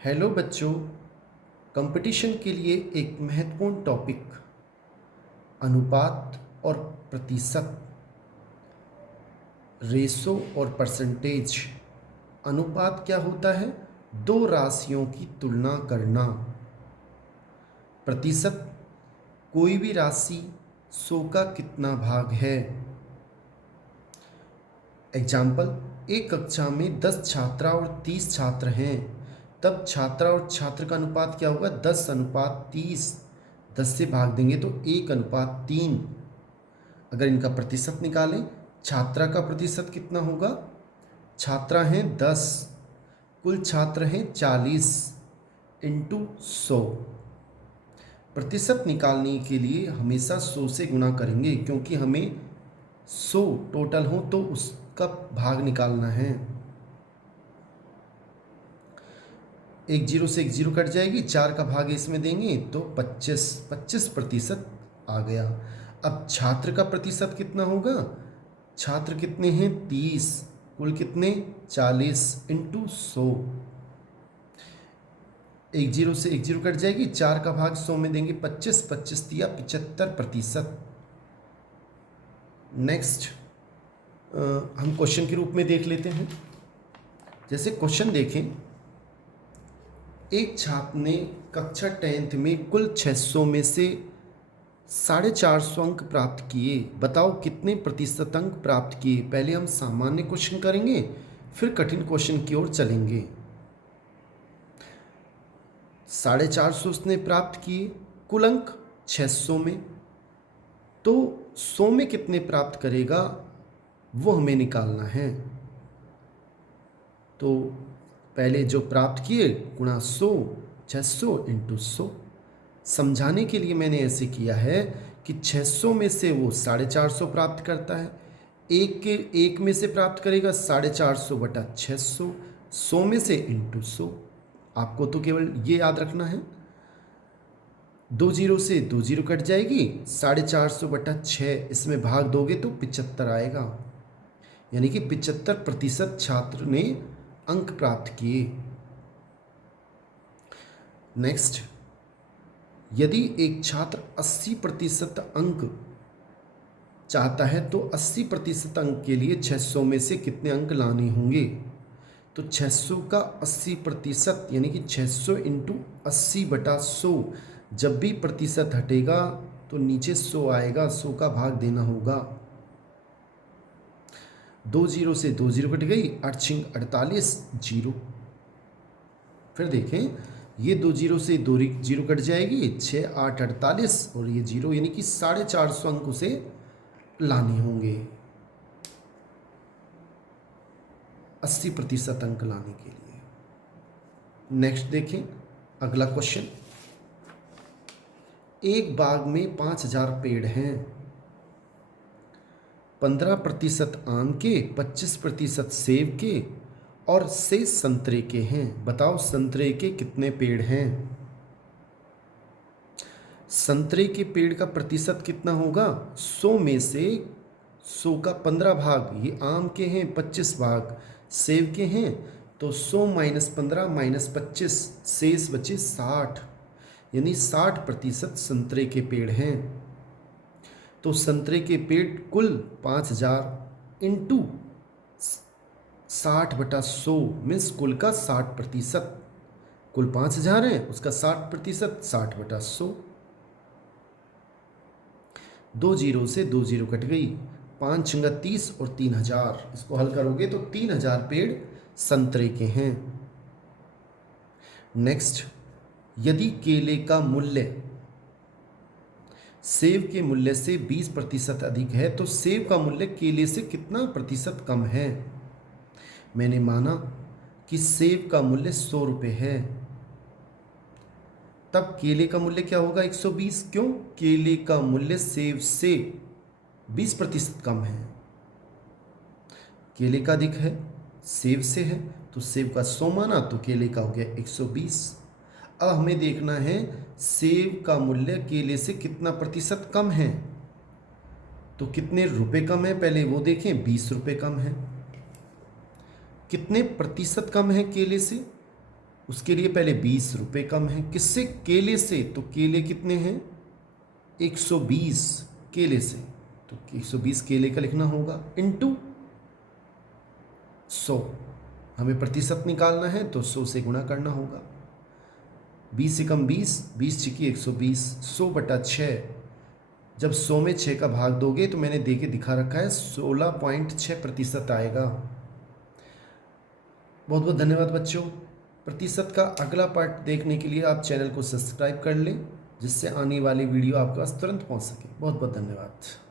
Hello बच्चों। Competition के लिए एक महत्वपूर्ण टॉपिक अनुपात और प्रतिशत, रेशो और परसेंटेज। अनुपात क्या होता है? दो राशियों की तुलना करना। प्रतिशत कोई भी राशि 100 का कितना भाग है। एग्जाम्पल, एक कक्षा में 10 छात्रा और 30 छात्र हैं, तब छात्रा और छात्र का अनुपात क्या होगा? 10:30। 10 से भाग देंगे तो 1:3। अगर इनका प्रतिशत निकालें, छात्रा का प्रतिशत कितना होगा? छात्रा हैं 10, कुल छात्र हैं 40 इंटू 100। प्रतिशत निकालने के लिए हमेशा 100 से गुणा करेंगे, क्योंकि हमें 100 टोटल हो तो उसका भाग निकालना है। एक जीरो से एक जीरो कट जाएगी, 4 का भाग इसमें देंगे तो 25% आ गया। अब छात्र का प्रतिशत कितना होगा? छात्र कितने हैं? 30, कुल कितने? 40 इंटू 100। एक जीरो से एक जीरो कट जाएगी, 4 का भाग 100 में देंगे 25, 25 दिया 75%। नेक्स्ट हम क्वेश्चन के रूप में देख लेते हैं। जैसे क्वेश्चन देखें, एक छात्र ने कक्षा 10th में कुल 600 में से 450 अंक प्राप्त किए। बताओ कितने प्रतिशत अंक प्राप्त किए। पहले हम सामान्य क्वेश्चन करेंगे, फिर कठिन क्वेश्चन की ओर चलेंगे। 450 उसने प्राप्त किए, कुल अंक 600 में, तो 100 में कितने प्राप्त करेगा वो हमें निकालना है। तो पहले जो प्राप्त किए गुणा 100, 600 इंटू 100। समझाने के लिए मैंने ऐसे किया है कि 600 में से वो 450 प्राप्त करता है, एक में से प्राप्त करेगा 450 बटा 600, 100 में से इंटू 100। आपको तो केवल ये याद रखना है। 2 जीरो से 2 जीरो कट जाएगी, 450 बटा 6 इसमें भाग दोगे तो 75 आएगा। यानी कि 75% छात्र ने अंक प्राप्त किए। नेक्स्ट, यदि एक छात्र 80% अंक चाहता है तो 80% अंक के लिए 600 में से कितने अंक लाने होंगे? तो 600 का 80% यानी कि 600 इंटू 80 बटा 100। जब भी प्रतिशत हटेगा तो नीचे 100 आएगा, 100 का भाग देना होगा। 2 जीरो से 2 जीरो कट गई, 8 छिंग 48 जीरो। फिर देखें, ये 2 जीरो से 2 जीरो कट जाएगी, 6 8 48 और ये जीरो, यानी कि 450 अंक उसे लाने होंगे 80% अंक लाने के लिए। नेक्स्ट देखें अगला क्वेश्चन। एक बाग में 5000 पेड़ हैं, 15% आम के, 25% सेब के और शेष संतरे के हैं। बताओ संतरे के कितने पेड़ हैं? संतरे के पेड़ का प्रतिशत कितना होगा? 100 में से 100 का 15 भाग, ये आम के हैं 25 भाग, सेब के हैं, तो 100 माइनस 15 माइनस 25, शेष बचे 60, यानी 60% संतरे के पेड़ हैं। तो संतरे के पेड़ कुल 5000 इंटू 60 बटा 100 मीन्स कुल का 60%। कुल 5000 है, उसका 60%, 60 बटा 100। 2 जीरो से 2 जीरो कट गई, 5 छंगा 30 और 3000। इसको हल करोगे तो 3000 पेड़ संतरे के हैं। नेक्स्ट, यदि केले का मूल्य सेब के मूल्य से 20% अधिक है तो सेब का मूल्य केले से कितना प्रतिशत कम है? मैंने माना कि सेब का मूल्य 100 रुपये है, तब केले का मूल्य क्या होगा? 120। क्यों? केले का मूल्य सेब से 20% कम है। केले का अधिक है, सेब से है, तो सेब का 100 माना तो केले का हो गया 120। अब हमें देखना है सेब का मूल्य केले से कितना प्रतिशत कम है। तो कितने रुपए कम है पहले वो देखें। 20 रुपये कम है। कितने प्रतिशत कम है केले से? उसके लिए पहले 20 रुपये कम है। किससे? केले से। तो केले कितने हैं? 120 केले से। तो 120 केले का लिखना होगा इनटू 100। हमें प्रतिशत निकालना है तो 100 से गुणा करना होगा। 20 से कम 20, 20 छिकी 120, 100/6। जब 100 में 6 का भाग दोगे तो मैंने दे के दिखा रखा है 16.6% आएगा। बहुत बहुत धन्यवाद बच्चों। प्रतिशत का अगला पार्ट देखने के लिए आप चैनल को सब्सक्राइब कर लें, जिससे आने वाली वीडियो आपके पास तुरंत पहुंच सके। बहुत बहुत धन्यवाद।